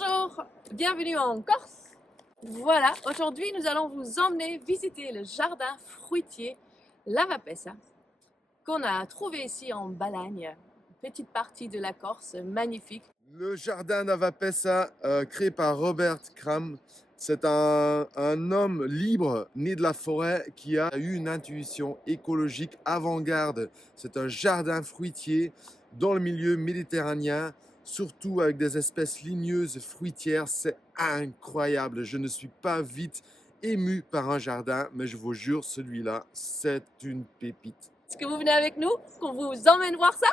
Bonjour, bienvenue en Corse. Voilà, aujourd'hui nous allons vous emmener visiter le jardin fruitier Lavapessa qu'on a trouvé ici en Balagne, une petite partie de la Corse magnifique. Le jardin Navapessa, créé par Robert Crumb, c'est un homme libre, né de la forêt, qui a eu une intuition écologique avant-garde. C'est un jardin fruitier dans le milieu méditerranéen, surtout avec des espèces ligneuses fruitières. C'est incroyable. Je ne suis pas vite ému par un jardin, mais je vous jure, celui-là, c'est une pépite. Est-ce que vous venez avec nous, qu'on vous emmène voir ça?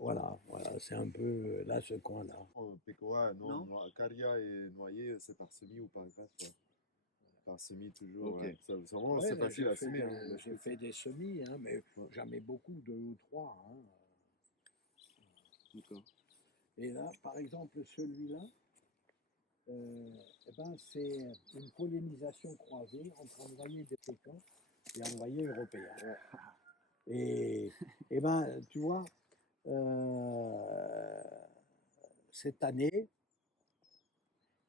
Voilà, c'est un peu là ce coin-là. Pécoa, Non. Caria et Noyer, c'est par semis ou par grappe. Par semis toujours. Ok. Ouais. C'est vraiment Ouais, c'est facile à j'ai semer. fait des semis, hein, mais Ouais. jamais beaucoup, 2 ou 3. Hein. D'accord. Et là, par exemple, celui-là, c'est une pollinisation croisée entre un noyer de pécan et un noyer européen. Et tu vois, cette année,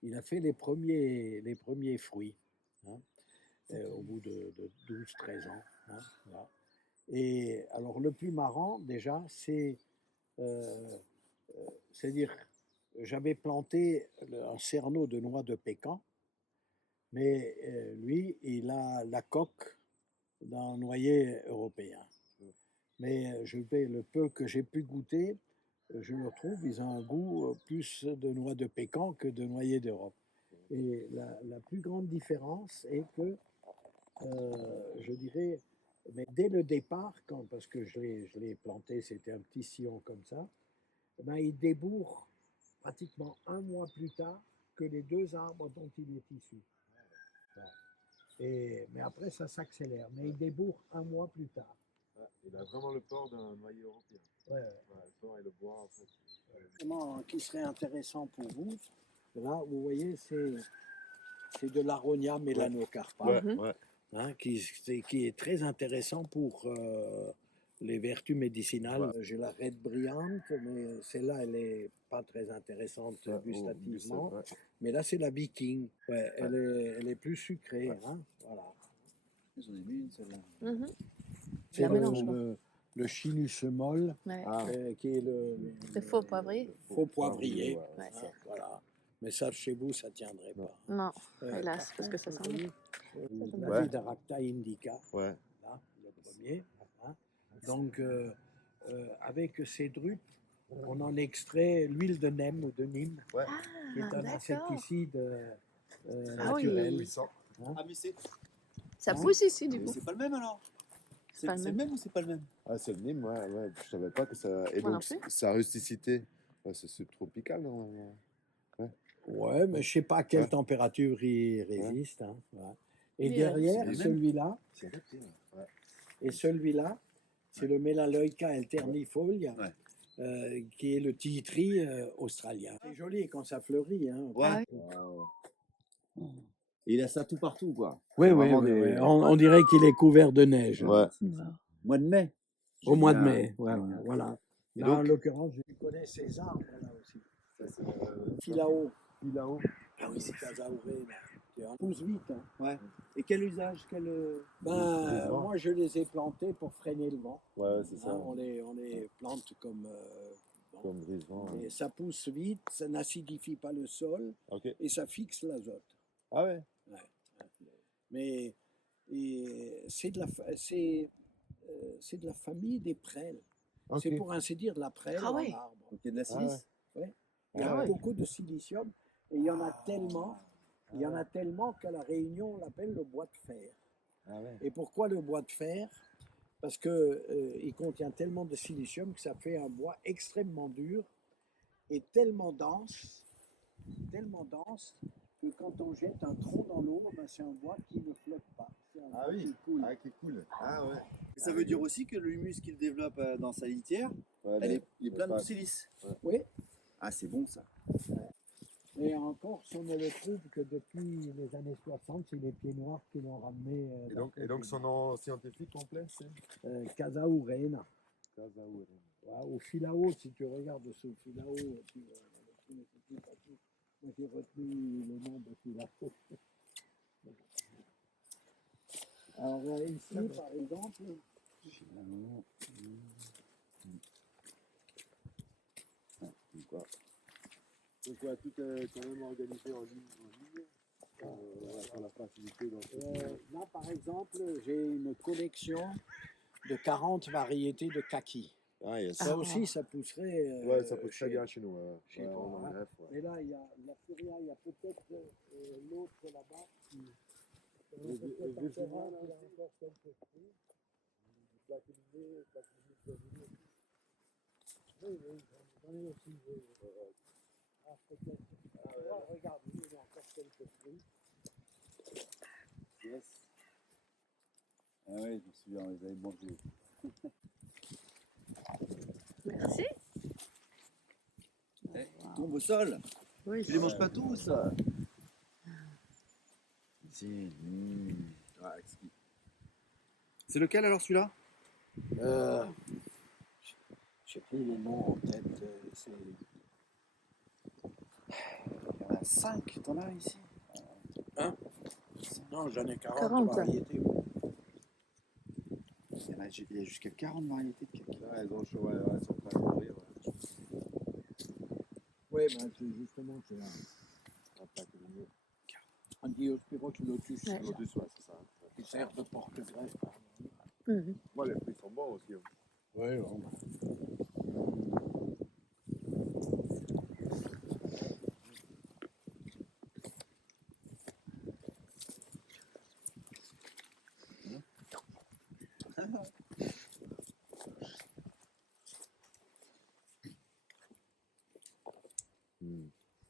il a fait les premiers fruits, hein, au bout de 12-13 ans. Hein, voilà. Et alors, le plus marrant, déjà, c'est-à-dire, j'avais planté un cerneau de noix de pécan, mais lui, il a la coque d'un noyer européen. Mais le peu que j'ai pu goûter, je le trouve, ils ont un goût plus de noix de pécan que de noyer d'Europe. Et la plus grande différence est que, je dirais, mais dès le départ, parce que je l'ai planté, c'était un petit sillon comme ça, il débourre pratiquement 1 mois plus tard que les 2 arbres dont il est issu. Mais après, ça s'accélère. Mais il débourre 1 mois plus tard. Il a vraiment le port d'un noyer européen. Ouais. Le port et le bois, en fait. Qui serait intéressant pour vous, là, vous voyez, c'est de l'Aronia melanocarpa, Ouais. hein, qui est très intéressant pour les vertus médicinales. Ouais. J'ai la Red Brilliante, mais celle-là, elle n'est pas très intéressante gustativement. Ouais. Mais là, c'est la Viking. Ouais, elle est plus sucrée. Hein, voilà. J'en ai vu une celle-là. C'est La mélange pas. le Chinus molle, Ouais. qui est le Faux poivrier. faux poivrier. Ouais, Hein, voilà. Mais ça, chez vous, ça ne tiendrait pas. Non, Euh, hélas, par parce que ça contre, sent vous bon. voyez, j'aime la bien. Vidaracta indica, Ouais. là, le premier. Hein. Donc, avec ces drupes, on en extrait l'huile de Nîmes ou de Nîmes, Ouais. qui est un d'accord. insecticide Ah oui. naturel. Puissant. Hein. Ah, mais c'est Ça Hein pousse ici du mais coup. c'est pas le même alors. C'est pas le le même. même ou c'est pas le même? Ah, c'est le Nîmes, ouais. Je savais pas que ça. Et Moi donc, non plus. sa rusticité, c'est subtropical, normalement. Ouais, mais je ne sais pas à quelle Ouais. température il résiste. Hein, voilà. Et Oui, derrière, c'est le même. celui-là, C'est adapté. Ouais. et celui-là, c'est le Melaleuca alternifolia, qui est le titri australien. C'est joli quand ça fleurit. Hein. Ouais. Ah oui. Et il a ça tout partout, quoi. Oui, C'est oui, vraiment oui, des- oui. On dirait qu'il est couvert de neige. Ouais. Mois de mai. Au mois de Génial. mai, voilà. Et Là, donc- en l'occurrence, je connais ces arbres là aussi. Ça, c'est Filao. Filao. Ah oui, c'est Casauré. On pousse vite. Hein. Ouais. Et quel usage, vent. Moi, je les ai plantés pour freiner le vent. Ouais, c'est ça. Hein, on les plante comme... Comme brise-vent. et ça pousse vite, ça n'acidifie pas le sol Ok. et ça fixe l'azote. Ah ouais. Mais c'est de la famille des prêles. Ok. C'est pour ainsi dire de la prêle Ah en ouais. arbre. Donc il y a de la silice. Ouais. Il y a Ah ouais. beaucoup de silicium et il y en a tellement qu'à la Réunion on l'appelle le bois de fer. Ah ouais. Et pourquoi le bois de fer? Parce que il contient tellement de silicium que ça fait un bois extrêmement dur et tellement dense que quand on jette un tronc dans l'eau, c'est un bois qui ne flotte pas. C'est un Ah bois oui. qui coule. Ah, qui est cool. Ah ouais. Et ça veut dire aussi que l'humus qu'il développe dans sa litière, Ouais, il est plein de pas- silice. Oui. Ah, c'est bon ça. Et en Corse, on ne le trouve que depuis les années 60, c'est les pieds noirs qui l'ont ramené. Et donc son nom scientifique complet, c'est Casaurena. Casaure. Voilà, au Filao, si tu regardes ce Filao, tu plus le nom de qu'il a fait. Alors ici, par exemple, Donc ouais, tout est quand même organisé en ligne. Pour la facilité dans là, par exemple, j'ai une collection de 40 variétés de kaki. Ah, yes. Ça aussi, ça pousserait. Ouais, ça pousse chez- très bien chez nous. chez Ouais, toi, on en hein. greffe, ouais. Mais là, il y a la furia, il y a peut-être l'autre là-bas. Les Virginia, là aussi. Oui, j'en ai aussi. Ah, peut-être. Regarde, il y a encore quelques fruits. Yes. Ah ouais, je me souviens, on les avait mangés. Merci. Eh, ils tombent au sol. Oui. Tu les manges pas tous. Si. Ouais, exquis. C'est lequel alors celui-là? Je sais plus les noms en tête. C'est Il y en a 5, t'en as ici? Non, j'en ai 40, 40. variétés. Il y a jusqu'à 40 variétés de kaki. Ouais, elles ont chaud, ouais, elles sont prêtes à mourir. Oui, ben, c'est justement c'est un Diospyros lotus, Ouais. Lotus, ouais, c'est ça. qui sert de porte-greffe. Mhm. Moi, les fruits sont bons aussi. Oui, bon.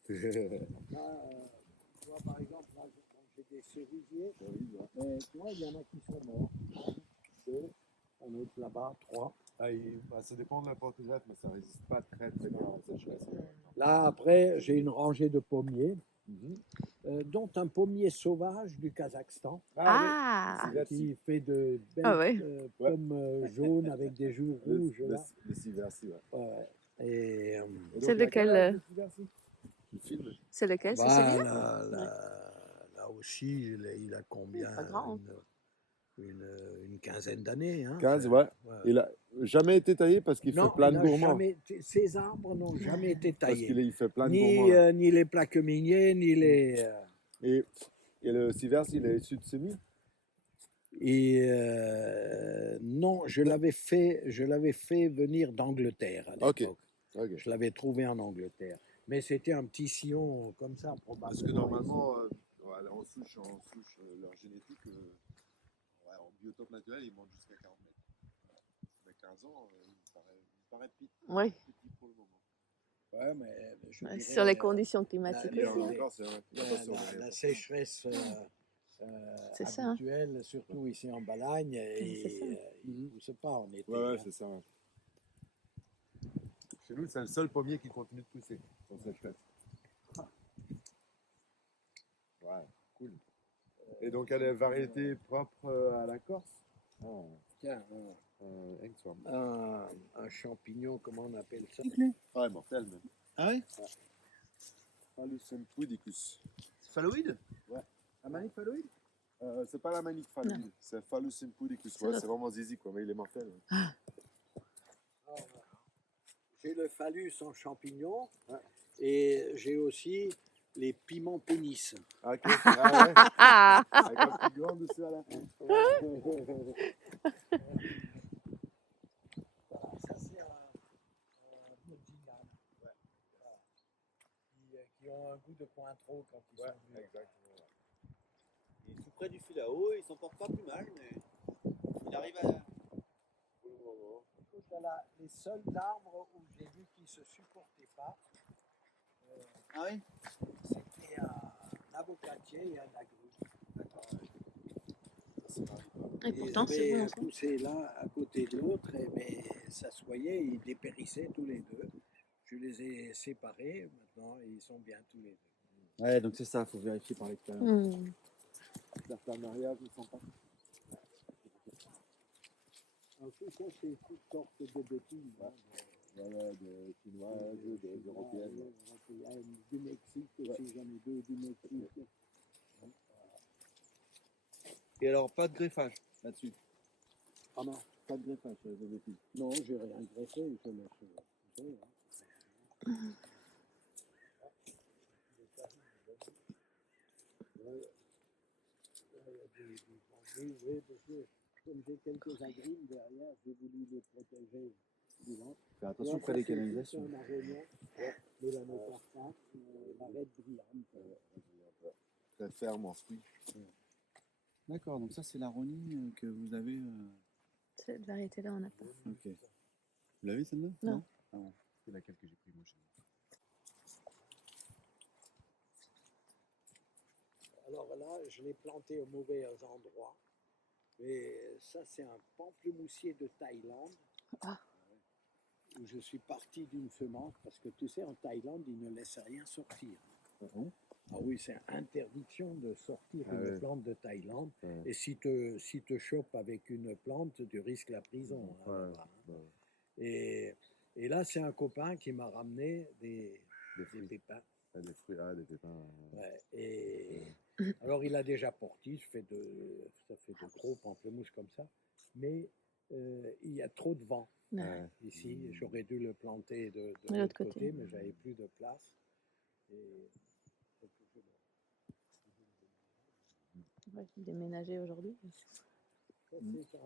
Là, tu vois, par exemple, là, j'ai des cerisiers, mais tu vois, il y en a qui sont morts. Un autre là-bas, 3. Ça dépend de la porte-greffe, mais ça résiste pas très très bien à la sécheresse. Là, après, j'ai une rangée de pommiers, dont un pommier sauvage du Kazakhstan, Ah. qui fait de belles Ah ouais. pommes jaunes avec des joues rouges. Là. Le Siversi, ouais. Ouais. Et C'est lequel Qui filme. C'est lequel? C'est bah, celui-là? là aussi, il a combien? Pas grand. Une quinzaine d'années. Hein, 15, ouais. Il a jamais été taillé parce qu'il fait plein il de a gourmands. jamais, ces arbres n'ont jamais été Parce taillés. qu'il fait plein de gourmands. Là. Ni les plaques miniers, ni les. Et le Siversi, il est issu de semis. Et non, je l'avais fait venir d'Angleterre à l'époque. Ok. Je l'avais trouvé en Angleterre. Mais c'était un petit sillon comme ça, probablement. Parce que normalement, en souche, leur génétique, en biotope naturel, ils montent jusqu'à 40 mètres. Mais 15 ans, il me paraît petit Oui. pour le moment. Ouais, mais je Ouais, dirais, sur les conditions climatiques les- aussi. Hein. Encore, c'est la sécheresse C'est ça, hein. habituelle, surtout ici en Balagne, c'est ça. il ne pousse pas en été. Ouais, hein. c'est ça. Chez nous, c'est le seul pommier qui continue de pousser dans cette fête. Ouais, cool. Et donc, elle est variété propre à la Corse. Tiens, un champignon, comment on appelle ça? Ouais, mortel même. Ah ouais? Phallus empudicus. C'est phalloïde? Ouais. Un manite phalloïde? C'est pas la manique phalloïde, c'est Phallus empudicus. C'est Ouais, l'autre. c'est vraiment zizi, quoi, mais il est mortel. Ouais. J'ai le phallus en champignon et j'ai aussi les piments pénis. Ah, ok. Ah ouais. Ah. Avec un petit gland dessus à la fin. Voilà, ça c'est un Nottingham. Voilà. Qui ont un goût de cointreau quand ils sont mûrs. Exactement. Ils sont près du fil à eau, ils s'en portent pas plus mal, mais il arrive à. Écoute, voilà, les seuls arbres où j'ai vu qu'ils ne se supportaient pas, Ah oui? c'était un avocatier et un agrume. Et pourtant, c'est Ils bon. avaient Ça. poussé l'un à côté de l'autre, mais ça se voyait, ils dépérissaient tous les deux. Je les ai séparés, maintenant ils sont bien tous les deux. Ouais, donc c'est ça, il faut vérifier par l'expérience. Hmm. Certains mariages ne sont pas. Alors tout ça, c'est toutes sortes de bêtises. Hein, Ouais, de chinoises, des européennes. européennes, du Mexique, que si j'en ai deux du motif. Et alors, pas de greffage là-dessus. Ah non, pas de greffage, je veux dire. Non, j'ai rien greffé, je laisse. Oui, parce que comme j'ai quelques agrumes derrière, j'ai voulu les protéger du vent. Fais attention près des canalisations. C'est un araignée, mais la métarta, l'arête brillante. Très ferme en fruits. D'accord, donc ça c'est l'aronie que vous avez. Cette variété-là, on n'a pas. Ok. Vous l'avez celle-là? Non. Ah bon, c'est laquelle que j'ai pris moi chez moi. Alors là, je l'ai planté au mauvais endroit. Mais ça, c'est un pamplemoussier de Thaïlande. Ah. Où je suis parti d'une semence, parce que tu sais, en Thaïlande, ils ne laissent rien sortir. Ah oui, c'est interdiction de sortir une plante de Thaïlande. Ouais. Et si te chopes avec une plante, tu risques la prison. Là-bas, hein. Et là, c'est un copain qui m'a ramené des pépins. Des fruits, des pépins. Ouais, et alors, il a déjà porté, ça fait de gros pamplemousses comme ça, mais il y a trop de vent ici. J'aurais dû le planter de l'autre côté, mais j'avais plus de place. Et Ouais, déménager aujourd'hui. ça, c'est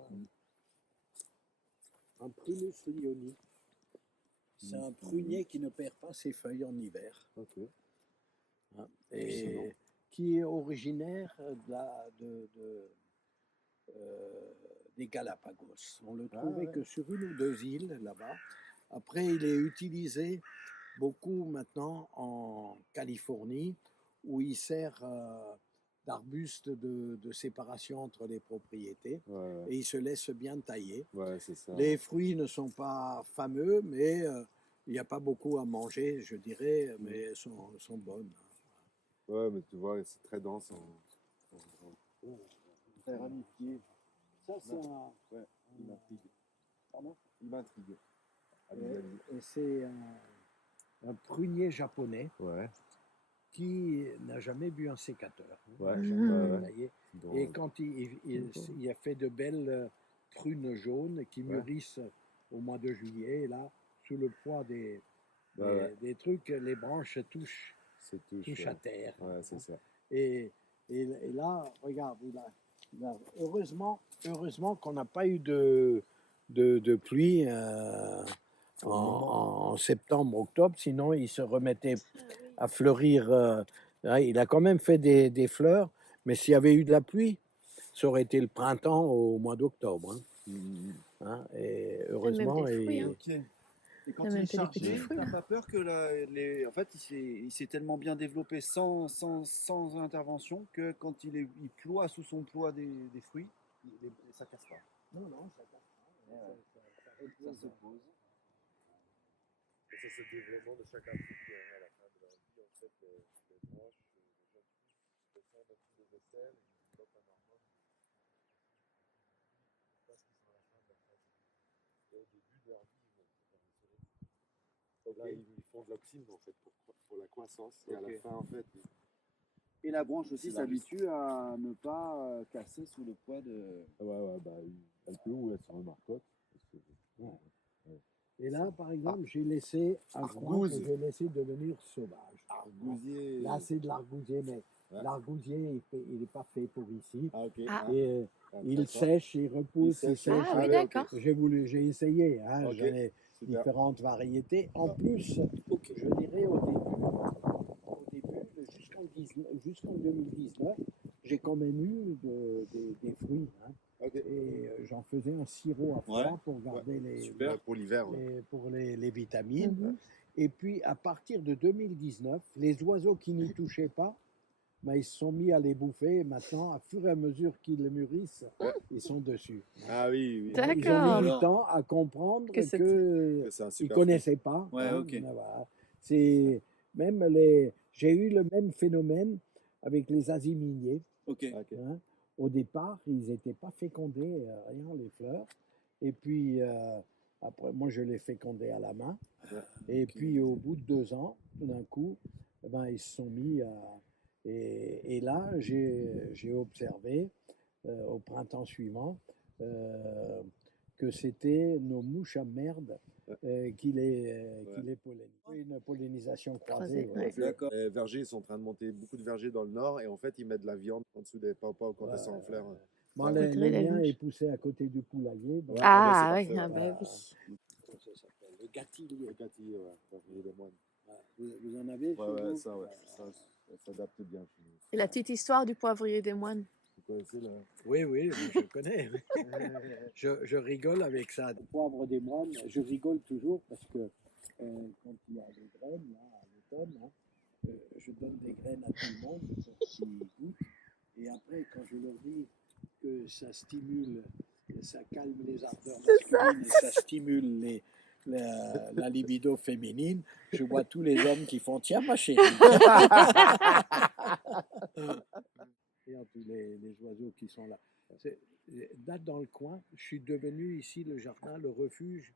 un Prunus lyoni. C'est un prunier qui ne perd pas ses feuilles en hiver. Ok. Hein, et qui est originaire des Galapagos. On le trouvait que sur une ou deux îles là-bas. Après, il est utilisé beaucoup maintenant en Californie, où il sert d'arbuste de séparation entre les propriétés, et il se laisse bien tailler. C'est ça. Les fruits ne sont pas fameux, mais il n'y a pas beaucoup à manger, je dirais, mais elles sont bonnes. Ouais, mais tu vois, c'est très dense, très ramifié. Ça, c'est un... Il m'intrigue. Pardon? Il m'intrigue. Et c'est un prunier japonais qui n'a jamais bu un sécateur. Taillé. Et quand il a fait de belles prunes jaunes qui mûrissent au mois de juillet, et là, sous le poids des trucs, les branches touchent à terre. Ouais, c'est ça. Et là, regarde, heureusement qu'on n'a pas eu de pluie en septembre, octobre, sinon il se remettait à fleurir. Il a quand même fait des fleurs, mais s'il y avait eu de la pluie, ça aurait été le printemps au mois d'octobre. Et heureusement, Et quand il est chargé, t'as pas peur que en fait, il s'est tellement bien développé sans intervention que quand il ploie sous son poids des fruits, ça casse pas. Non, ça casse pas. Ça se pose. Et ça, c'est le développement de chaque article à la fin de leur vie. En fait, les branches, les jeunes pousses descendent un petit de vaisselle et ils développent un hormone parce qu'ils sont à la fin de leur phase de vie. Et au début de leur vie, ils vont faire une série. Là, ils font de l'oxyde en fait pour la croissance. Et à la fin, en fait. Et la branche aussi s'habitue à ne pas casser sous le poids de. Elle peut ou elle se remarcote. Et là, par exemple, j'ai laissé un coin que j'ai laissé devenir sauvage. Argousier. Là, c'est de l'argousier, mais l'argousier, il n'est pas fait pour ici. Ah. Et il sèche, il repousse, il sèche. Ah oui, d'accord. J'ai essayé, j'en ai différentes variétés. En plus, je dirais au début, jusqu'en 2019, j'ai quand même eu des fruits. Et j'en faisais un sirop à froid pour garder pour l'hiver. pour les vitamines. Et puis, à partir de 2019, les oiseaux qui n'y touchaient pas, ils se sont mis à les bouffer. Et maintenant, à fur et à mesure qu'ils les mûrissent, ils sont dessus. Ah oui. D'accord. Ils ont mis du temps à comprendre qu'ils ne connaissaient pas. Voilà. C'est même j'ai eu le même phénomène avec les aziminiers. Au départ, ils n'étaient pas fécondés, rien, les fleurs. Et puis, après, moi, je les fécondais à la main. Et puis, au bout de 2 ans, tout d'un coup, eh ben, ils se sont mis à... Et là, j'ai observé au printemps suivant que c'était nos mouches à merde qui les pollinisent. Une pollinisation croisée. Ouais. D'accord. Les vergers, ils sont en train de monter beaucoup de vergers dans le nord et en fait, ils mettent de la viande en dessous des pawpaws quand elles sont en fleurs. Bon, Ouais. les miens, ils poussaient à côté du poulailler. Donc, Ah bah, oui, c'est ah parfait, bah oui. comment ça s'appelle? Le gâtillier. Le gâtillier, ouais, poivrier des moines. Vous en avez chez vous? Ça, ça s'adapte bien chez nous. Et la petite histoire du poivrier des moines. Vous connaissez là? Oui, je connais. Je rigole avec ça. Le poivre des moines, je rigole toujours parce que quand il y a des graines, là, à l'automne, hein, je donne des graines à tout le monde pour qu'ils goûtent. Et après, quand je leur dis que ça stimule, ça calme les ardeurs masculines et ça stimule la libido féminine, je vois tous les hommes qui font tiens ma chérie. Et tous les oiseaux qui sont là. Là, dans le coin, je suis devenu ici le jardin, le refuge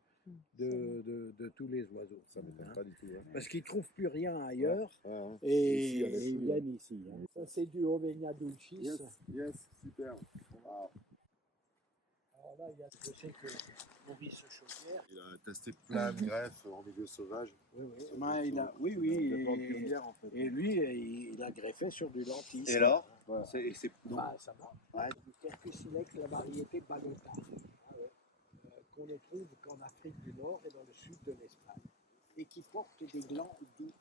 de tous les oiseaux. Ça ne m'étonne pas du tout. Hein. Parce qu'ils ne trouvent plus rien ailleurs Hein. et, Ici, avec ils tout, viennent ici. Hein. Ça, c'est du Ovenia dulcis. Yes, super. Wow. Alors là, je sais que Maurice Chaudière. Il a testé plein de greffes en milieu sauvage. Oui. Des plantes pionnières, en fait. Et lui, il a greffé sur du lentis. Et alors Ouais. Ça va. Du Quercus la variété Balota, qu'on ne trouve qu'en Afrique du Nord et dans le sud de l'Espagne, et qui porte des glands doux.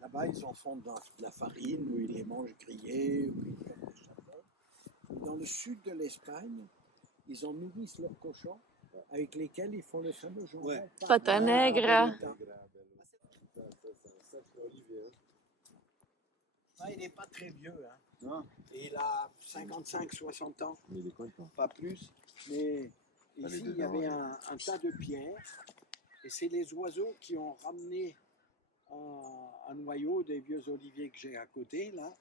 Là-bas, ils en font de la farine, où ils les mangent grillés, ou ils font des chapons. Dans le sud de l'Espagne, ils en nourrissent leurs cochons, avec lesquels ils font le fameux jambon. Pata negra. Il n'est pas très vieux. Hein. Non. Et il a 55-60 ans. Mais il est content. Pas plus. Mais ici, il y avait un tas de pierres. Et c'est les oiseaux qui ont ramené un noyau des vieux oliviers que j'ai à côté, là.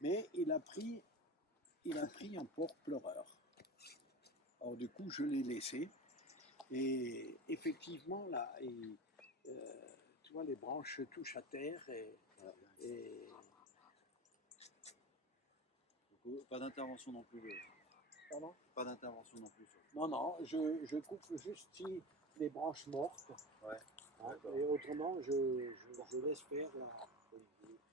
Mais il a pris un porc pleureur. Alors du coup, je l'ai laissé. Et effectivement, là, tu vois, les branches touchent à terre et Pas d'intervention non plus. Pardon ? Pas d'intervention non plus. Non, je coupe juste ici les branches mortes. Ouais. Hein, et autrement, je laisse faire.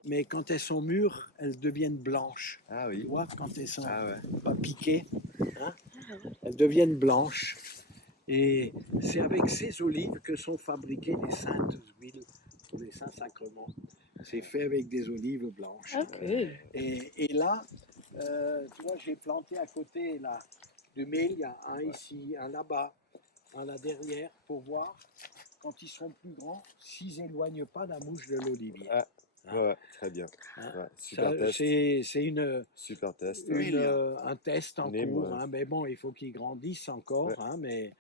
Mais quand elles sont mûres, elles deviennent blanches. Ah Tu oui. vois, quand elles sont Ah ouais. pas piquées, hein, elles deviennent blanches. Et c'est avec ces olives que sont fabriquées les saintes huiles pour les saints sacrements. C'est fait avec des olives blanches. Ok. Et là, tu vois, j'ai planté à côté là, du mil, il y a un ici, un là-bas, un là derrière, pour voir, quand ils seront plus grands, s'ils n'éloignent pas la mouche de l'olivier. Ah, ouais, très bien. Hein. Ouais, super Ça, test. c'est Super test. un test en cours, Ouais. hein, mais bon, il faut qu'ils grandissent encore, Ouais. hein, mais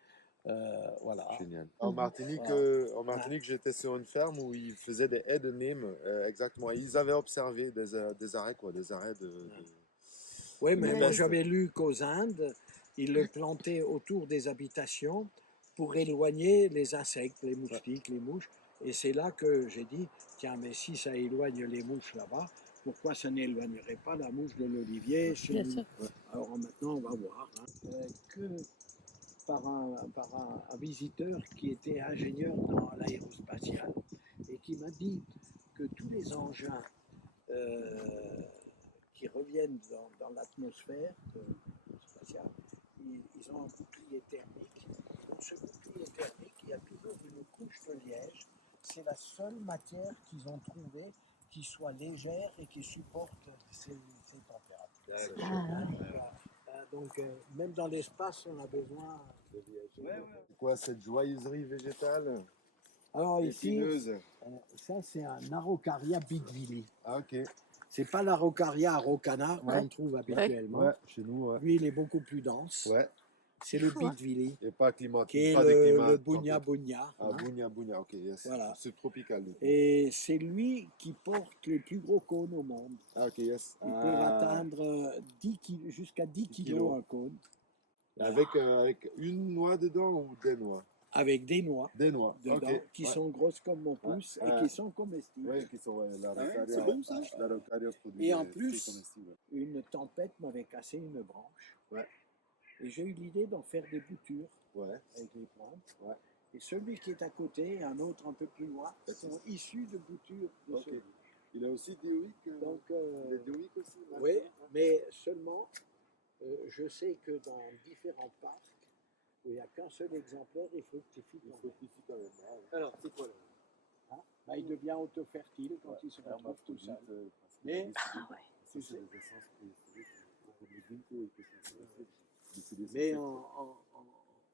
voilà. Génial. En Martinique, j'étais sur une ferme où ils faisaient des haies de Nîmes, exactement. Ils avaient observé des arrêts, quoi, des arrêts de Oui, de mais la moi peste. j'avais lu qu'aux Indes, ils le plantaient autour des habitations pour éloigner les insectes, les moustiques, les mouches. Et c'est là que j'ai dit, tiens, mais si ça éloigne les mouches là-bas, pourquoi ça n'éloignerait pas la mouche de l'olivier chez Bien nous? sûr. Alors maintenant, on va voir. Hein. Que par un visiteur qui était ingénieur dans l'aérospatiale et qui m'a dit que tous les engins qui reviennent dans l'atmosphère spatiale, ils ont un bouclier thermique. Dans ce bouclier thermique, il y a toujours une couche de liège. C'est la seule matière qu'ils ont trouvée qui soit légère et qui supporte ces températures. Donc, même dans l'espace, on a besoin de liège. C'est quoi cette joyeuserie végétale Alors ici, épineuse? ça c'est un Araucaria bidvilli. Ah ok. C'est pas l'Araucaria araucana Ouais. qu'on trouve habituellement. Ouais, chez nous, ouais. Lui, il est beaucoup plus dense. Ouais. C'est le Chou, hein. bidvilli, Et pas climat, qui est pas des climats le tempérés. bugna-bugna. Ah, bugna, ok, yes. Voilà. C'est tropical. Du coup. Et c'est lui qui porte les plus gros cônes au monde. Ah ok, yes. Ils peuvent atteindre jusqu'à 10 kilos un cône. Avec une noix dedans ou des noix? avec des noix Des noix. dedans Ok. qui Ouais. sont grosses comme mon pouce Ouais. et qui sont comestibles. Oui, qui sont la Ah ouais, rocaria. c'est bon, ça? La rocaria produit Et en des fruits plus, comestibles. une tempête m'avait cassé une branche. Ouais. Et j'ai eu l'idée d'en faire des boutures Ouais. avec les plantes. Ouais. Et celui qui est à côté, un autre un peu plus loin, sont issus de boutures de Ok. celui. Il est aussi dioïque. Donc, il est dioïque aussi. oui, mais seulement, je sais que dans différents parcs, où il n'y a qu'un seul exemplaire, il fructifie Il quand même. fructifie quand même. Ah, ouais. Alors, c'est quoi là? Hein? Bah, il devient auto-fertile quand il se retrouve tout seul. Mais, C'est tu sais, des essences qui comme le ginkgo et qui sont intéressées. mais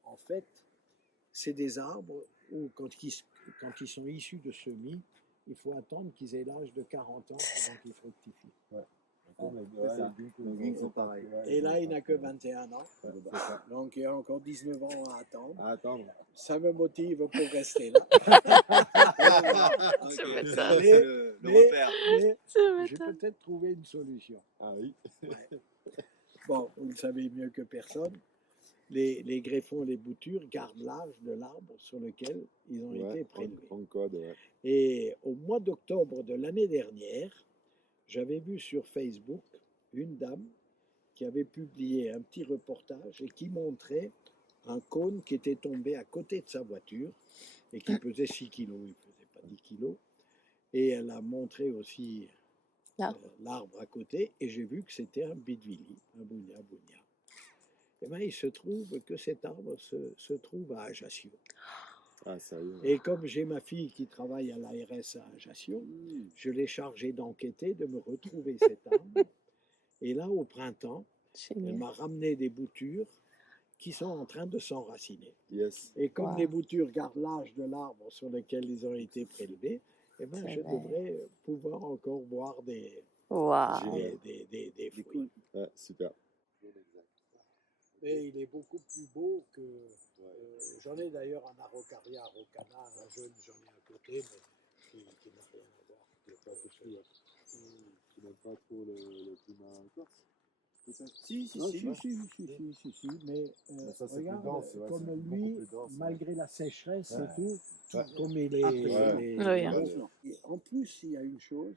en fait, c'est des arbres où, quand ils sont issus de semis, il faut attendre qu'ils aient l'âge de 40 ans avant qu'ils fructifient. Le ginkgo, pareil. Et là, il n'a que 21 ans. Ouais, c'est ça. Donc, il y a encore 19 ans à attendre. À attendre. Ça me motive pour rester là. Ok, Tu m'étonnes. ça, Mais- c'est le mais- repère. Mais Tu j'ai m'étonnes. peut-être trouvé une solution. Ah oui. Ouais. Bon, vous le savez mieux que personne. Les greffons, les boutures gardent l'âge de l'arbre sur lequel ils ont été prélevés. En code, ouais. Et au mois d'octobre de l'année dernière, j'avais vu sur Facebook une dame qui avait publié un petit reportage et qui montrait un cône qui était tombé à côté de sa voiture et qui pesait 6 kilos, il ne faisait pas 10 kilos. Et elle a montré aussi l'arbre à côté et j'ai vu que c'était un bidvili, un bounia bounia. Et bien, il se trouve que cet arbre se trouve à Ajaccio. Ah, sérieux. Ouais. Et comme j'ai ma fille qui travaille à l'ARS à Ajaccio, je l'ai chargée d'enquêter, de me retrouver cet arbre. Et là, au printemps, elle Génial. m'a ramené des boutures qui sont en train de s'enraciner. Yes. Et comme Wow. les boutures gardent l'âge de l'arbre sur lequel ils ont été prélevés, eh ben, C'est je vrai. devrais pouvoir encore boire des Waouh. fruits. Ouais, super. Mais il est beaucoup plus beau que... j'en ai d'ailleurs un Araucaria araucana, un jeune, j'en ai à côté, mais qui n'a rien à voir. Qui est pas de celui-là. Tu n'aimes pas trop le climat corse? Si, Non, si, mais ça, c'est regarde, plus dense, ouais, comme c'est beaucoup lui, plus dense, malgré la sécheresse Ouais. et tout, Ouais. comme il est... Ouais. Oui, hein. Et en plus, il y a une chose,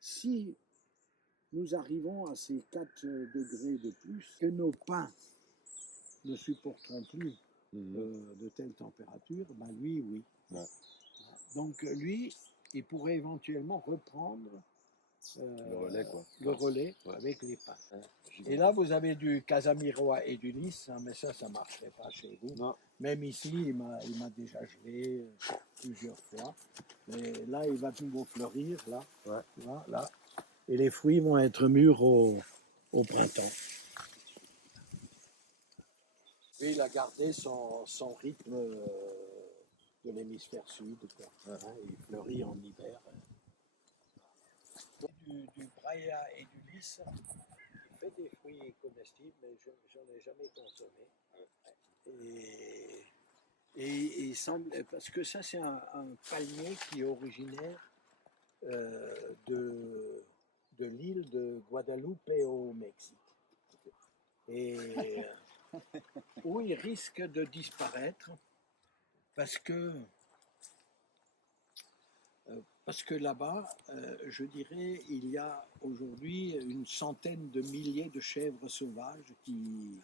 si nous arrivons à ces 4 degrés de plus, que nos pins ne supporteront plus de telles températures, ben lui, oui. Ouais. Donc lui, il pourrait éventuellement reprendre Le relais, quoi. le relais Ouais. avec les pins. Et là, vous avez du Casamirois et du lys, hein, mais ça ne marcherait pas chez vous. Non. Même ici, il m'a déjà gelé plusieurs fois. Mais là, il va tout beau fleurir, là. Ouais. Tu vois, là. Et les fruits vont être mûrs au printemps. Lui, il a gardé son rythme de l'hémisphère sud, quoi. Ouais. Hein, il fleurit en hiver. Du brailla et du lys, il fait des fruits comestibles, mais j'en ai jamais consommé. Et il semble, parce que ça c'est un palmier qui est originaire de l'île de Guadeloupe au Mexique. Et où il risque de disparaître parce que là-bas, je dirais, il y a aujourd'hui une centaine de milliers de chèvres sauvages qui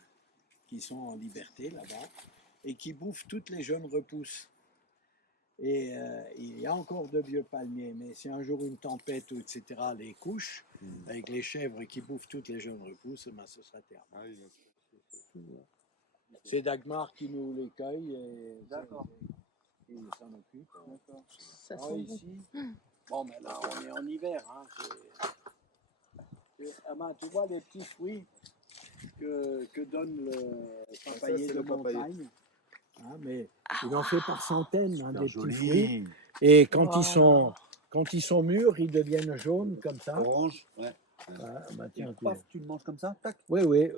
sont en liberté là-bas et qui bouffent toutes les jeunes repousses. Et il y a encore de vieux palmiers, mais si un jour une tempête, etc., les couche, avec les chèvres qui bouffent toutes les jeunes repousses, ben, ce sera terminé. Ah oui, C'est Dagmar qui nous les cueille et D'accord. qui s'en occupe. D'accord. Ça Alors sent bon. ici, bon, mais là on est en hiver. Hein, tu vois les petits fruits que donne le papayer c'est de le papayer. montagne. Hein, mais il en fait par centaines, hein, des joli. petits fruits. Et quand, Wow. quand ils sont mûrs, ils deviennent jaunes comme ça. Orange, ouais. Ah, bah, Et tiens, paf, tu le manges comme ça, tac. oui.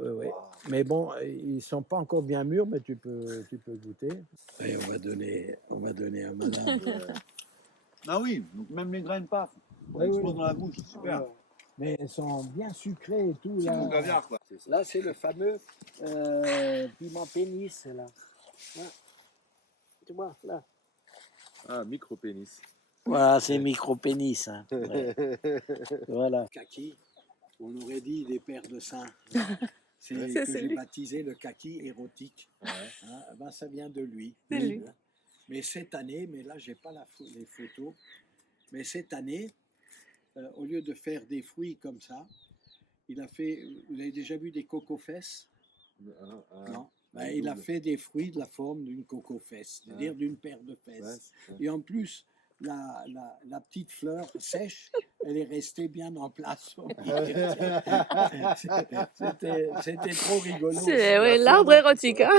Mais bon, ils ne sont pas encore bien mûrs, mais tu peux goûter. Et on va donner à madame. Ah oui, donc même les graines, paf. On Oui, explose oui. dans la bouche, super. Mais elles sont bien sucrées et tout. C'est Là, mon caviar, quoi. là c'est le fameux piment pénis. Là. tu vois, là. Ah, micro-pénis. Voilà, c'est micro-pénis. Hein. Ouais. Voilà. Kaki, on aurait dit des paires de seins. C'est Ça, que c'est j'ai lui. baptisé le kaki érotique. Hein, ben, ça vient de lui. C'est lui. Hein. Mais cette année, mais là, j'ai pas les photos, mais cette année, au lieu de faire des fruits comme ça, il a fait, vous avez déjà vu des coco-fesses? Non. Ben, il a fait des fruits de la forme d'une coco-fesse, c'est-à-dire d'une paire de fesses. Et en plus, la petite fleur sèche, elle est restée bien en place. C'était trop rigolo. C'est La oui, l'arbre fleur, érotique. Hein.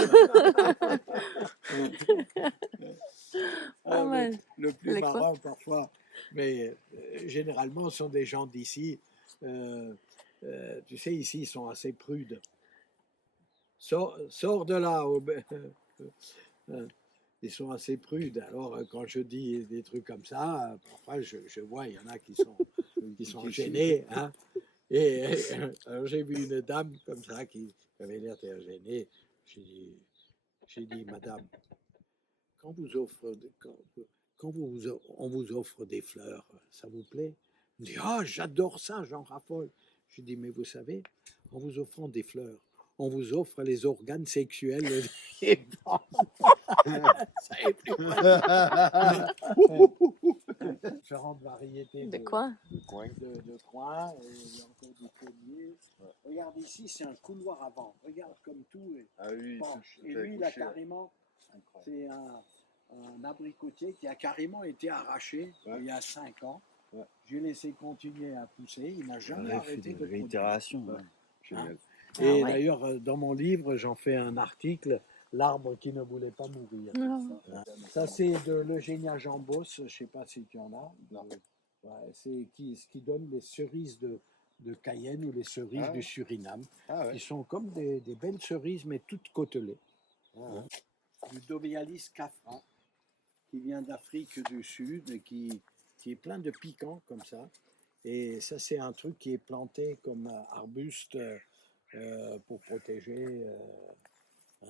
Ah, mal. le plus Les quoi? marrant parfois, mais généralement, ce sont des gens d'ici. Tu sais, ici, ils sont assez prudes. Sors de là. Ils sont assez prudes. Alors, quand je dis des trucs comme ça, parfois, je vois, il y en a qui sont gênés. Hein. Et alors, j'ai vu une dame comme ça qui avait l'air très gênée. J'ai dit, madame, quand vous offre, on vous offre des fleurs, ça vous plaît? Elle me dit, ah, j'adore ça, j'en raffole. Je dis, mais vous savez, en vous offrant des fleurs, on vous offre les organes sexuels des femmes. Ça est plus différentes variétés De quoi? de coins, et il y a encore du pommier. Regarde ici, c'est un couloir avant. Regarde comme tout est Ah oui, penche. tout Et est lui, il a couché, ouais. carrément, c'est un abricotier qui a carrément été arraché il y a 5 ans. J'ai laissé continuer à pousser. Il n'a jamais arrêté de produire. Réitération. Génial. Ah Et ouais. d'ailleurs, dans mon livre, j'en fais un article, l'arbre qui ne voulait pas mourir. Non. Ça, c'est de l'Eugénia jambos, je ne sais pas si tu en as. C'est ce qui donne les cerises de Cayenne ou les cerises du Suriname, qui sont comme des belles cerises, mais toutes côtelées. Du Domialis cafra, qui vient d'Afrique du Sud, et qui est plein de piquants comme ça. Et ça, c'est un truc qui est planté comme arbuste pour protéger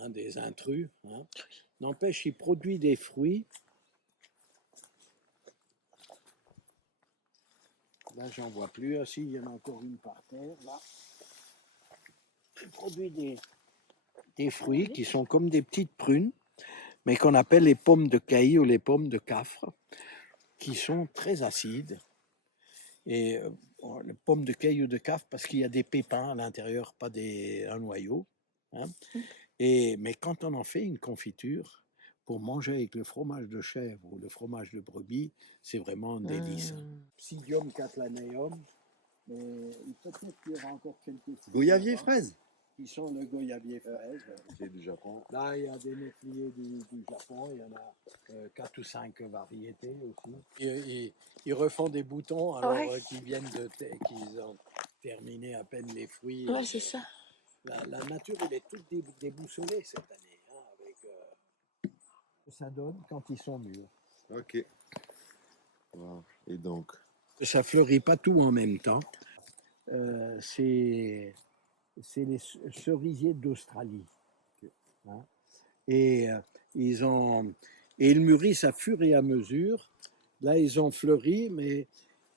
des intrus. Hein. N'empêche, il produit des fruits. Là, j'en vois plus. Ah, si, il y en a encore une par terre. Là. Il produit des fruits qui sont comme des petites prunes, mais qu'on appelle les pommes de Cailly ou les pommes de Cafre, qui sont très acides. Et les pommes de Cailly ou de Cafre, parce qu'il y a des pépins à l'intérieur, pas un noyau. Hein. Mais quand on en fait une confiture, pour manger avec le fromage de chèvre ou le fromage de brebis, c'est vraiment un délice. Psyllium catlaneum, mais peut-être qu'il y aura encore quelques fruits. Goyavier fraise. Qui sont le goyavier fraise. C'est du Japon. Là, il y a des néfliers du Japon, il y en a 4 ou 5 variétés aussi. Ils refont des boutons alors qu'ils ont terminé à peine les fruits. Ouais, c'est ça. La nature, elle est toute déboussolée cette année, hein, avec ça donne quand ils sont mûrs. Ok. Wow. Et donc? Ça fleurit pas tout en même temps. C'est les cerisiers d'Australie. Hein. Et ils mûrissent à fur et à mesure. Là, ils ont fleuri, mais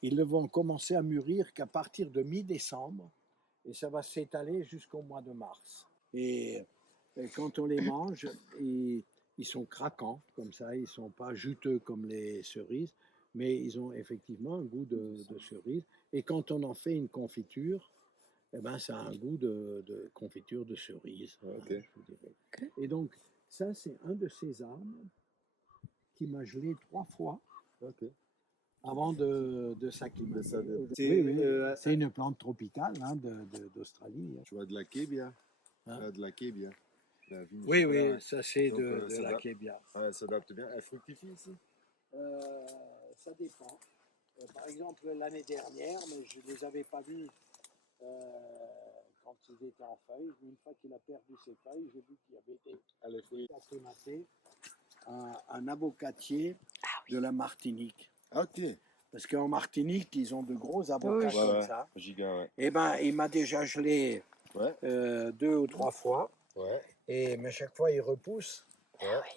ils ne vont commencer à mûrir qu'à partir de mi-décembre. Et ça va s'étaler jusqu'au mois de mars. Et quand on les mange, ils sont craquants, comme ça. Ils ne sont pas juteux comme les cerises, mais ils ont effectivement un goût de cerise. Et quand on en fait une confiture, eh ben, ça a un goût de confiture de cerise. Okay. Je vous dirais. Et donc, ça, c'est un de ces arbres qui m'a gelé 3 fois. Avant de s'acclimater. C'est une plante tropicale d'Australie. Tu vois de la kébia, de la kébia. Oui, ça c'est de la kébia. Ça s'adapte bien. Elle fructifie ici? Ça dépend. Par exemple, l'année dernière, mais je ne les avais pas vus quand ils étaient en feuilles. Une fois qu'il a perdu ses feuilles, j'ai vu qu'il y avait été acclimaté un avocatier de la Martinique. Ok. Parce qu'en Martinique, ils ont de gros avocats comme ça. Giga, Et ben, il m'a déjà gelé 2 ou 3 fois. Mais chaque fois, il repousse.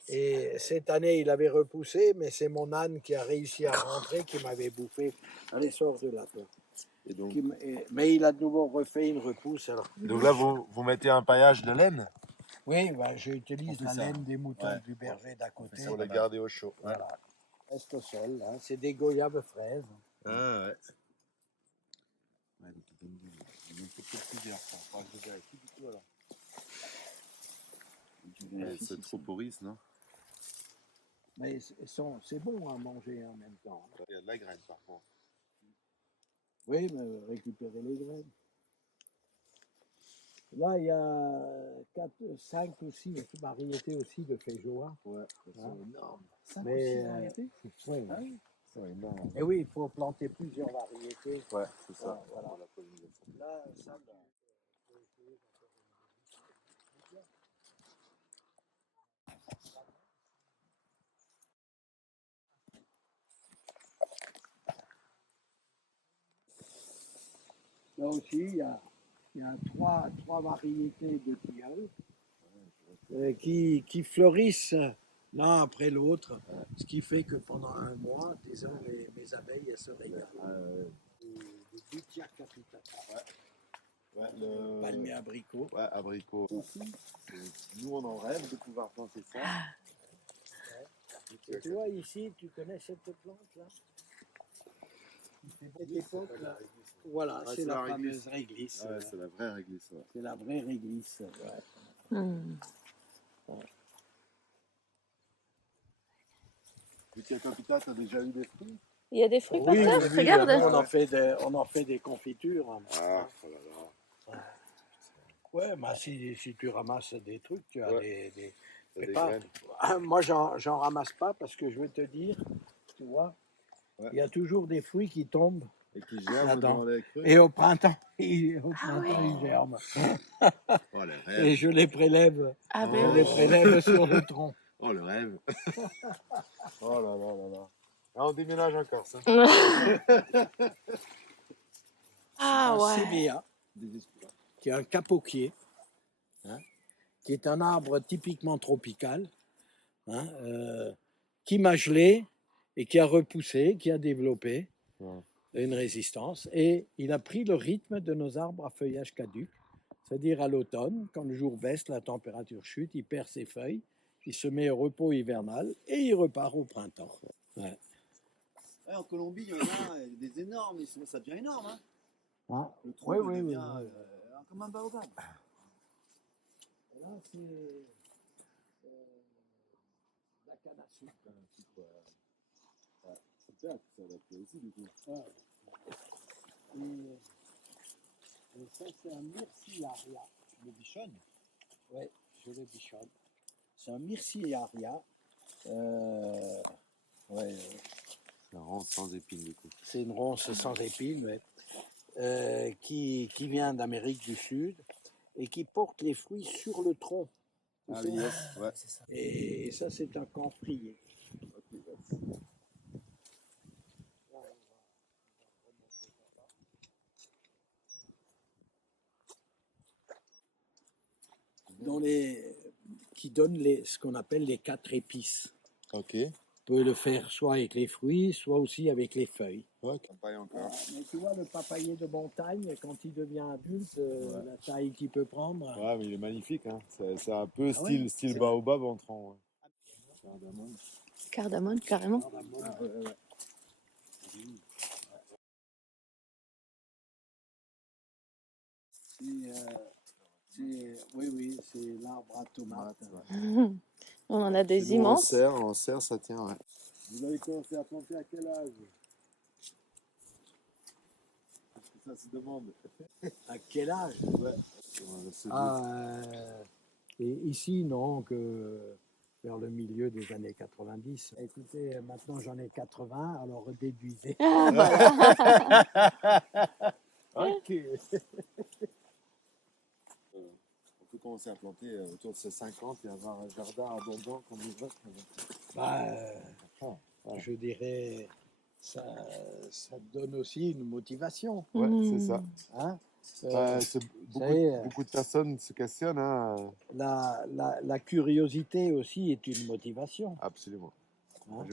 Et cette année, il avait repoussé, mais c'est mon âne qui a réussi à rentrer, qui m'avait bouffé à l'essor de la porte. Et donc, Mais il a de nouveau refait une repousse. Alors. donc là, vous mettez un paillage de laine Oui, ben, j'utilise la laine des moutons Ouais. du berger d'à côté. pour les garder au chaud. Voilà. Reste au sol, hein. C'est des goyaves fraises. Ah ouais. Ouais, donc il en faut peut-être plusieurs. Il faudra que je vérifie du coup alors. Je vérifie C'est si trop poriste, non? Mais c'est bon à manger en même temps. Il y a de la graine par contre. Oui, mais récupérer les graines. Là, il y a 5 ou 6 variétés aussi de feijoa. Ouais, Hein. c'est énorme. 5 Mais, ou 6 variétés. Oui. Ah oui. C'est énorme. Et oui, il faut planter plusieurs variétés. Ouais, c'est ça. Ah, voilà. pour la pollinisation. Là, ça, là. Là aussi, il y a trois variétés de tilleuls qui fleurissent l'un après l'autre, ce qui fait que pendant un mois, disons, mes abeilles elles se régalent. Des Butia capitata, Ouais, le palmier abricot. ouais, abricot. Nous, on en rêve de pouvoir planter ça. Et tu vois ici, tu connais cette plante-là? Cette époque-là. Voilà, Ouais, c'est la fameuse réglisse. réglisse. Ouais, c'est la vraie réglisse. Ouais. C'est la vraie réglisse. Ouais. Butia capita, t'as déjà eu des fruits? Il y a des fruits Oui, par oui, terre, oui, regarde. on en fait des confitures. Ah, oh là là. Ouais, mais si tu ramasses des trucs, tu as Ouais. des T'as des pépards. graines. Ah, moi, j'en ramasse pas parce que je veux te dire, tu vois, Ouais. il y a toujours des fruits qui tombent Et qui germent là-dedans. dans les creux. Et au printemps, ils germent. Oh, le Et rêve. je les prélève, Ah Oh. ben je oui. les prélève sur le tronc. Oh, le rêve. Oh là là là là. Ah, on déménage encore, ça. Ah Un ouais. CBA, qui est un capoquier, hein, qui est un arbre typiquement tropical, hein, qui m'a gelé et qui a repoussé, qui a développé une résistance. Et il a pris le rythme de nos arbres à feuillage caduc, c'est-à-dire à l'automne, quand le jour baisse, la température chute, il perd ses feuilles, il se met au repos hivernal et il repart au printemps. Ouais. Ouais, en Colombie, il y en a des énormes, ça devient énorme. Hein. Hein? Le tronc Oui, oui, devient oui. comme un baobab. Là, c'est la canne à sucre. C'est bien que ça adapte aussi, du coup. Et ça, c'est un myrcillaria. Le bichonne. Oui, je le bichonne. C'est un myrcillaria. Ouais, C'est un rond sans épines, du coup. c'est une ronce sans épines, ouais. Qui vient d'Amérique du Sud et qui porte les fruits sur le tronc. Ah oui, yes, ouais. Et ça, c'est un camphrier. Qui donne ce qu'on appelle les 4 épices. Ok. On peut le faire soit avec les fruits, soit aussi avec les feuilles. Ouais, papaye encore. Mais tu vois, le papayer de montagne, quand il devient adulte, la taille qu'il peut prendre. Ouais, mais il est magnifique, hein. C'est un peu Ah ouais, style baobab en tronc. Ouais. Cardamone, carrément. Oui, c'est l'arbre à tomates. On en a des immenses. En serre, ça tient, ouais. Vous avez commencé à planter à quel âge? Parce que ça se demande. À quel âge? Ouais. Et ici, non, que vers le milieu des années 90. Écoutez, maintenant j'en ai 80, alors déduisez. Ah, voilà. Ok. On peut commencer à planter autour de ces 50 et avoir un jardin abondant comme il veut. Je dirais, ça donne aussi une motivation. Ouais, c'est ça. Hein? Beaucoup de personnes se questionnent. Hein. La curiosité aussi est une motivation. Absolument. Hein?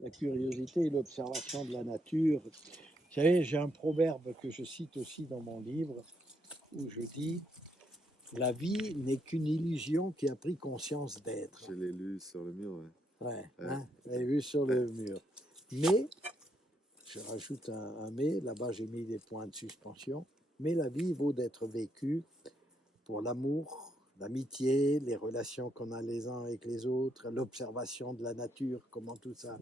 La curiosité et l'observation de la nature. Vous savez, j'ai un proverbe que je cite aussi dans mon livre où je dis « La vie n'est qu'une illusion qui a pris conscience d'être. » Je l'ai lu sur le mur. Ouais, hein, vous l'avez vu sur le mur. Mais, je rajoute un mais, là-bas j'ai mis des points de suspension, mais la vie vaut d'être vécue pour l'amour, l'amitié, les relations qu'on a les uns avec les autres, l'observation de la nature, comment tout ça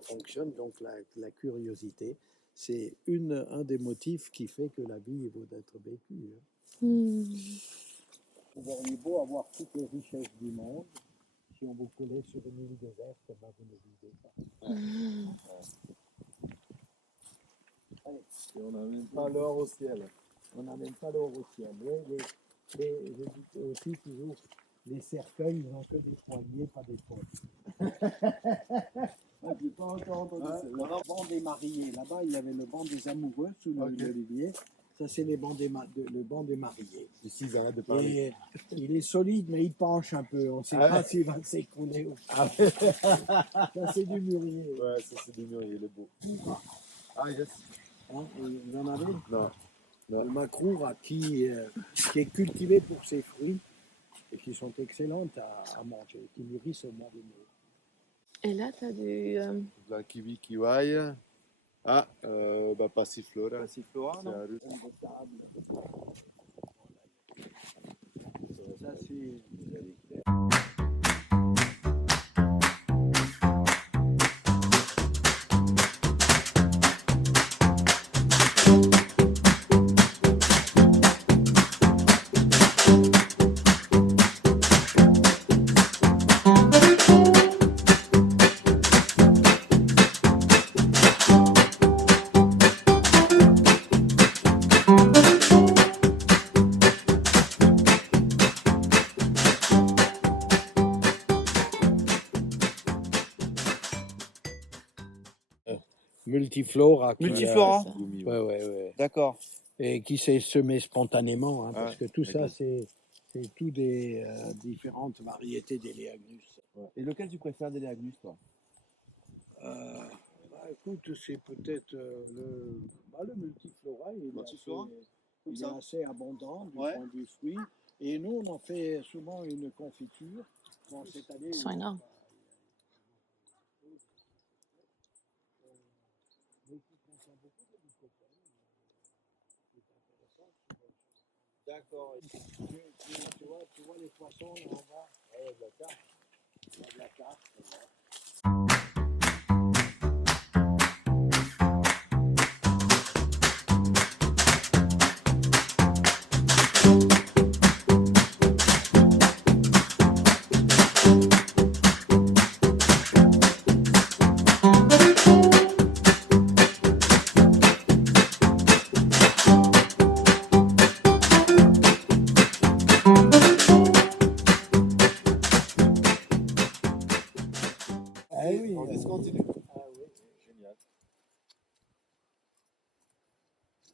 fonctionne. Donc la curiosité, c'est un des motifs qui fait que la vie vaut d'être vécue. Vous auriez beau avoir toutes les richesses du monde, si on vous collait sur une île déserte, ben vous ne vivez pas. Allez. Et on n'a même pas l'or au ciel. On n'a même pas l'or au ciel. Oui, je dis aussi toujours, les cercueils, ils n'ont que des poignées, pas des poches. Je n'ai pas encore entendu Le banc des mariés. Là-bas, il y avait le banc des amoureux sous l'olivier. Ça, c'est le banc des mariés. Ici, ils arrêtent de parler. Et il est solide, mais il penche un peu. On ne sait pas s'il va s'écrouler ou pas. Ça, c'est du mûrier. Ouais, ça, c'est du mûrier, il est beau. Ah, yes. Hein, vous en avez? Non. Le macrour qui est cultivé pour ses fruits et qui sont excellentes à manger, qui nourrissent au monde. Et là, tu as du. La kiwi kiwai. Ah, passiflora. Passiflora, non? Ça, c'est. Multiflora. Multiflora. Ouais. D'accord. Et qui s'est semé spontanément, hein, parce que tout ça, d'accord. c'est tout des différentes variétés d'Eleagnus. Et lequel tu préfères d'Eleagnus, toi? Écoute, c'est peut-être le multiflora. Il est assez abondant du point du fruit. Et nous, on en fait souvent une confiture. Bon, cette année, Ils sont énormes. D'accord. Tu vois les poissons là en bas? Ouais, de la carte. Il y a de la carte. On discontinue. Ah oui, Génial.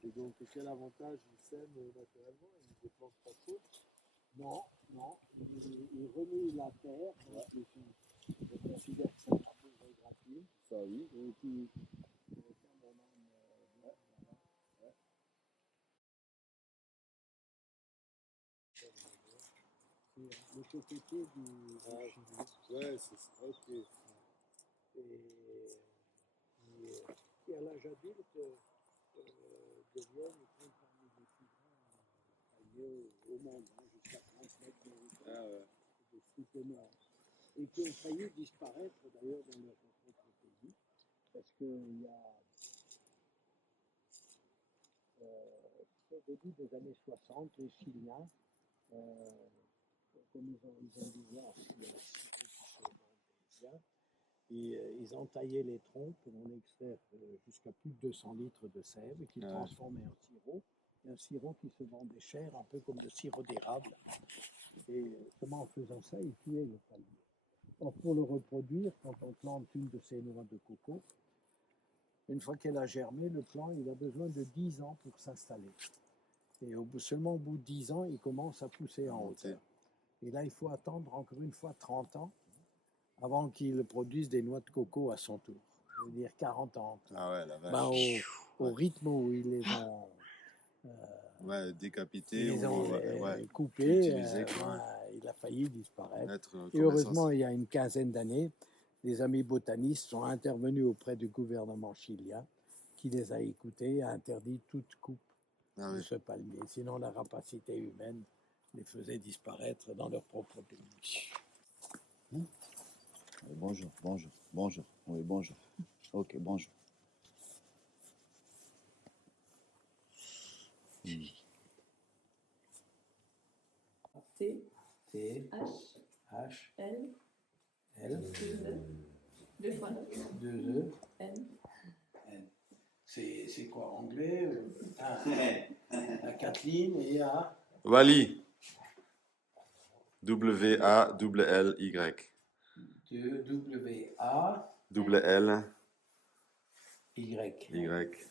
Et donc, quel avantage ils sèment naturellement? Ils ne dépensent pas trop? non, il remet la terre, donc je considère que c'est un peu gratuit. Ça, oui. Et puis, le cocotier du Chili. Ouais, c'est ok. Qui à l'âge adulte deviennent parmi les plus grands palmiers au monde, hein, jusqu'à 30 mètres de hauteur, de soutenance, et qui ont failli disparaître d'ailleurs dans leur propre pays, parce qu'il y a au début des années 60, les Chiliens, comme ils ont dû voir s'il y a qui se vendent bien, et ils entaillaient les troncs pour en extraire jusqu'à plus de 200 litres de sève et qu'ils transformaient en sirop. Et un sirop qui se vendait cher, un peu comme le sirop d'érable. Et comment en faisant ça, ils tuaient le palmier. Or, pour le reproduire, quand on plante une de ces noix de coco, Une fois qu'elle a germé, le plant, il a besoin de 10 ans pour s'installer. Et seulement au bout de 10 ans, il commence à pousser en hauteur. Et là, il faut attendre encore une fois 30 ans avant qu'il produise des noix de coco à son tour. Je veux dire 40 ans. Ah ouais, la vache. Au rythme où ils les ont décapités, coupés, utilisés, il a failli disparaître. Et et heureusement, il y a une quinzaine d'années, les amis botanistes sont intervenus auprès du gouvernement chilien qui les a écoutés et a interdit toute coupe de ce palmier. Sinon, la rapacité humaine les faisait disparaître dans leur propre pays. Bonjour. Oui, bonjour. Ok, bonjour. T, T, H, H, L, L, 2 fois 2 E, N. C'est quoi, anglais? À Kathleen et à Wally. W-A-L-L-Y. W-A Y. Y.